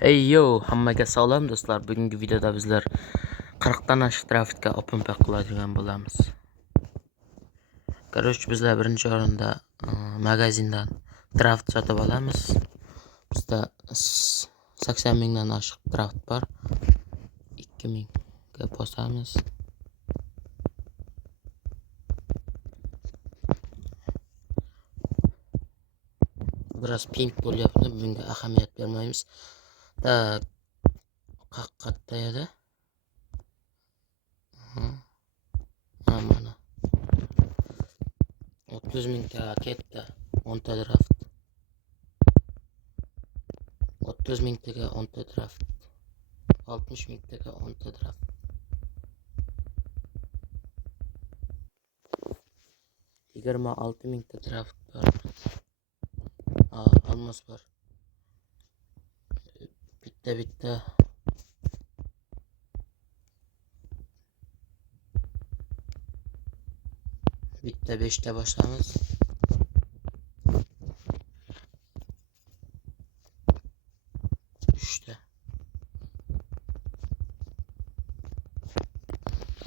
Hey yo, hammaga salom do'stlar. Bugungi videoda bizlar 40 dan oshiq draftga open pack qiladigan bo'lamiz. Короче, bizlar birinchi o'rinda magazindan draft sotib olamiz. Bizda 80 mingdan oshiq draft bor. 2000 ga bosamiz. Biroz ping bo'lyapti, bunga ahamiyat bermaymiz. Tak, qatta edi. Mana 30 mingta ketdi, 10 ta draft. 30 mingtaga 10 ta draft. 60 mingtaga 10 ta draft. 26 mingta draft bor. Almos bor. Bitta bitta 5 ta boshlaymiz.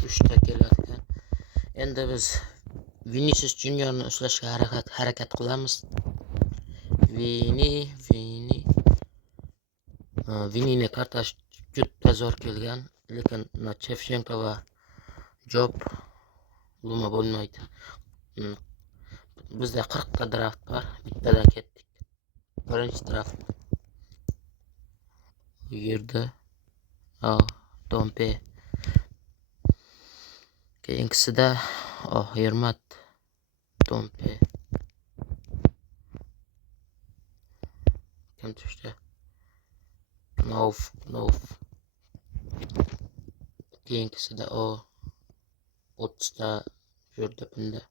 Uchta keladi. Endi biz Vinicius Juniorni ushlashga harakat qilamiz. Vinini kartash juda zo'r kelgan, lekin Shevchenko va Job luma bo'lmaydi. Bizda 40 ta draft bor, bittadan ketdik. Birinchi draft bu yerda Dompe. Keyingisida Yermat Dompe. Kim tushdi? Knov. Keyingisida 30 ta yurdi bunda.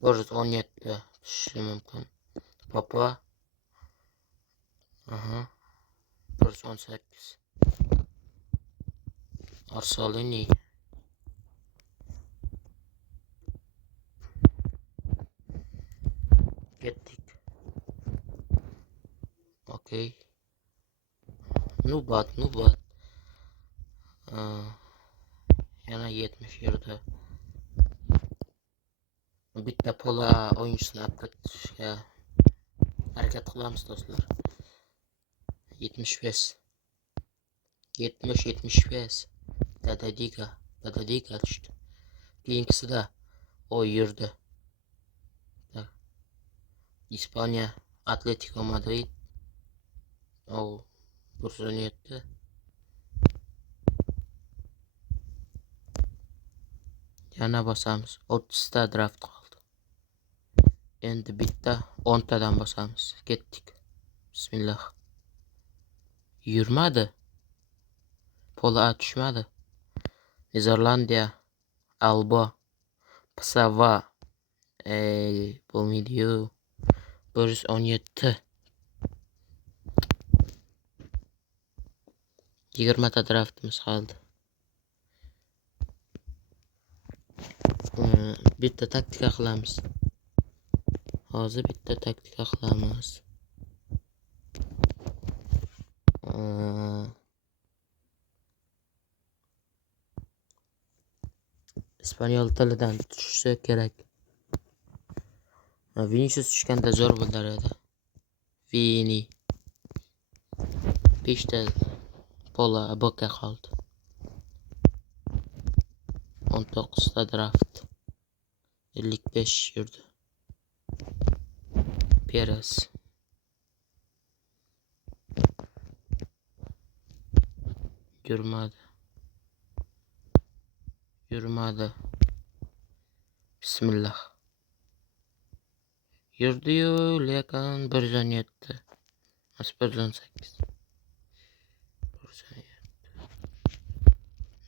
117 tushishi mumkin. Papa 118. Arsolini ketdik. Okey. Nubat. Yana 70 yurdi. Bitta pola o'yinchisini aplatishga harakat qilamiz do'stlar. 75. Dadadiga tushdi. Keyingisida yurdi. Ispaniya, Atletico Madrid 117. Yana bosamiz. 30 ta draft qoldi. Endi bitta 10 tadan bosamiz. Ketdik. Bismillah. Yurmadi. Pola tushmadi. Niderlandiya, Alba, Psava. Bo'lmaydi-yu. 117. 20 ta draftimiz qoldi. Bitta taktika qilamiz. Hozir bitta taktika qilamiz. Ispaniyol tilidan tushishi kerak. Vinicius tushganda zo'r bo'lar edi. Vini 5 ta pola boka qoldi. 19 ta draft. 55 yurdi. Perez. Yurmadi. Bismillah. Yurdi-yu, lekin 117. 118.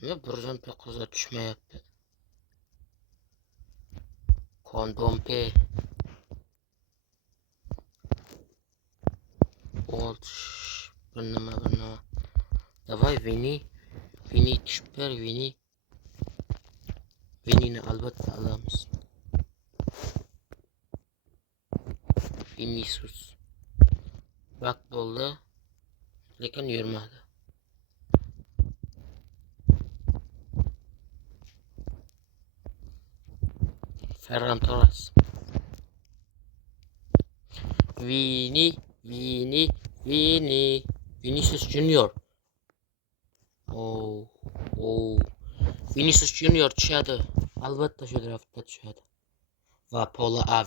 119 ga tushmayapti. Kondompe. Bir nima. Davay Vini tushib ber, Vinini albatta olamiz. Vinicius. Bak bo'ldi. lekin yurmadi. Ferran Torres. Vinicius Junior. Vinicius Junior tushadi. Albatta shu draftda tushadi. Va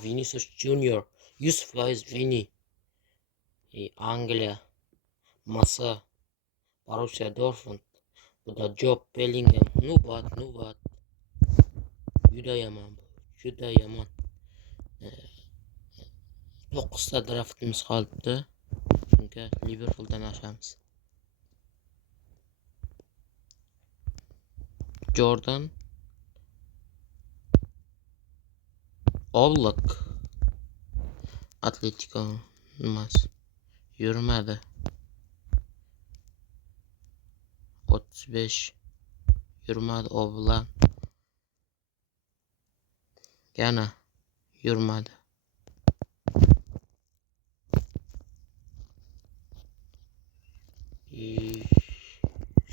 Vinicius Junior 100% Vini. Angliya, Masa, Borussia Dortmund. Bu da Job Bellingham. Nubat. Juda yomon. 9 ta draftimiz qolibdi. Chunki Liverpooldan oshamiz. Jordan Oblak Atletico yurmadi. 35 yurmadi. Oblak yana yurmadi.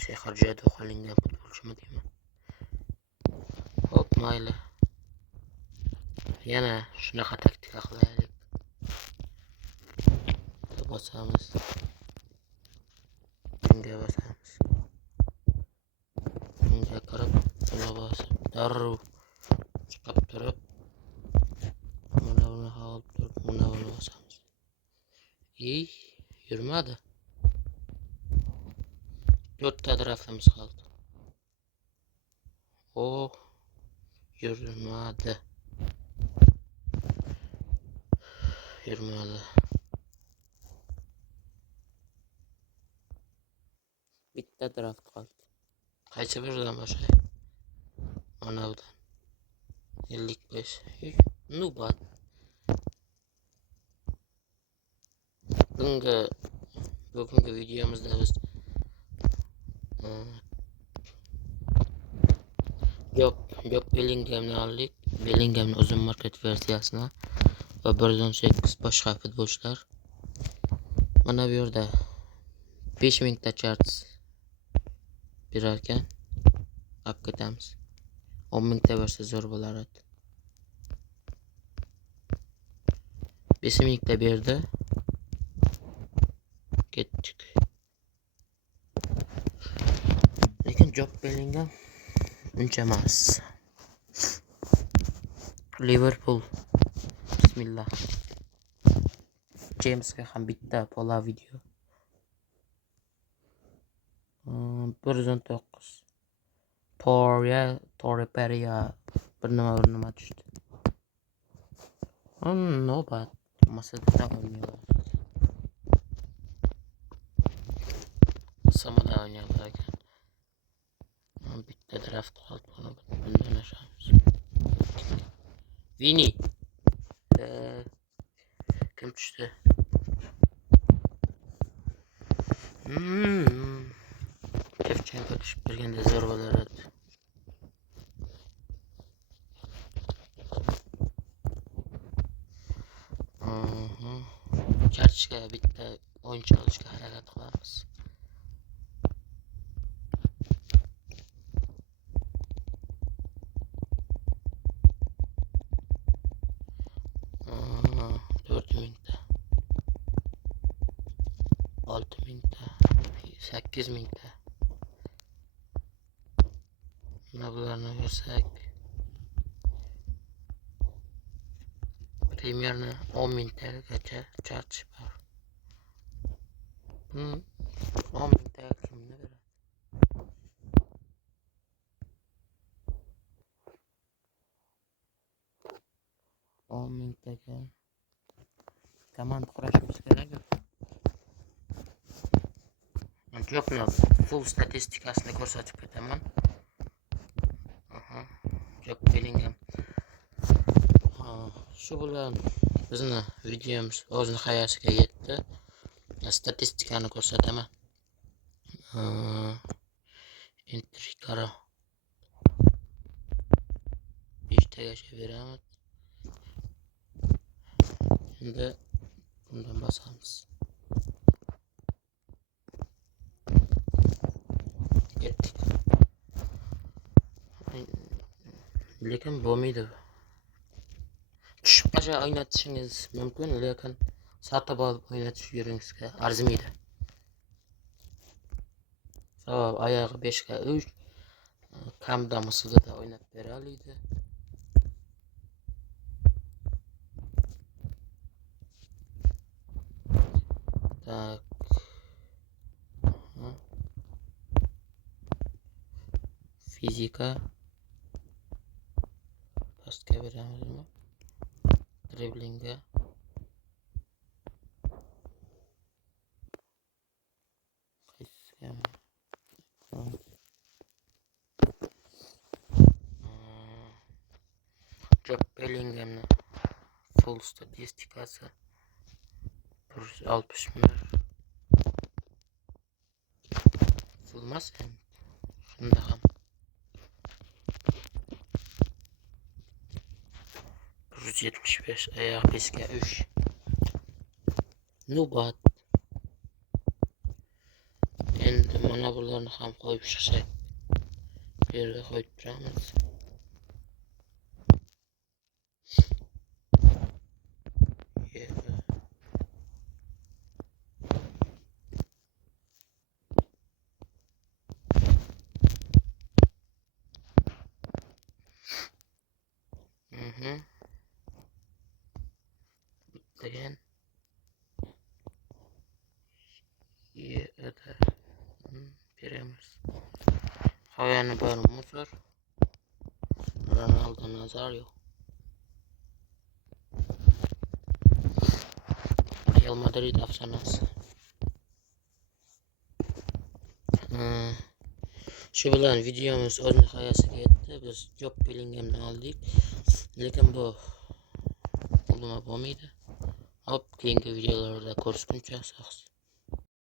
Shehar Jado qilingan futbolchimi deyman. Hop, mayli. Yana shunaqa taktika qilaylik. Bosamiz. Bunga bosamiz. Bunga kirib, buni bosib, darrov chiqib turib, buni olib turib, buni bosamiz. Yurmadi. 4 ta draftimiz qoldi. Yurmadi. Bitta draft qoldi. Qaysi biridan boshlaydi? Mana budan. 55. Nubat. Bugungi videomizda biz Job Bellinghamni oldik. Bellinghamning uzun market versiyasini va 1.8 boshqa futbolchilar. Mana bu yerda 5000 ta charts berar ekan. Olib ketamiz. 10.000 ta bersa zo'r bo'lar edi. 5000 ta berdi. Ketdik. Lekin Job Bellingham uncha emas. Liverpool. Bismillah. Jamesga ham bitta pola video. 1.9. Torre Peria bir nima tushdi. Nobat. Masada o'ynayapti. Samada o'ynayapti ekan. Bitta draft qoldi. Bundan oshamiz. Vini. Kim tushdi? Shevchenko tushib berganda zo'r bo'lar edi. Kartishga bitta o'yinchi olishga harakat qilamiz. $4000 $6000 Mana bularni bersak Premierni 10.000 tagacha charge bor. 10.000 taga kimni beradi? Komanda kurashimiz kerak. Jobni full statistikasini ko'rsatib ketaman. Job Bellingham. Shu bilan bizni videomiz o'z nihoyasiga yetdi. Statistikani ko'rsataman. Intrikaro 5 tagacha beramiz. Endi bundan bosamiz. lekin bo'lmaydi. Tushib qolsa o'ynatishingiz mumkin, lekin sotib olib o'ynatib yuringizga arzimaydi. Sabab oyog'i 5 ga 3 kamda mislida o'ynab bera oladi. Tak. Fizika pastga beramizmi? Driblingga Job Bellingham'ni full statistikasi 161. Fulmas endi. Shunda ham 175 oyoq 5 ga 3. Nubat. Endi mana bularni ham qo'yib chiqsak. Bu yerga qo'yib turamiz. Degan yerda beramiz. Qolgani bari musor. Ronaldo Nazario. Real Madrid afsonasi. Shu bilan videomiz o'z nihoyasiga yetdi. Biz Job Bellinghamni oldik, lekin bu bo'lmaydi. Hop, keyingi videolarda ko'rishguncha sog'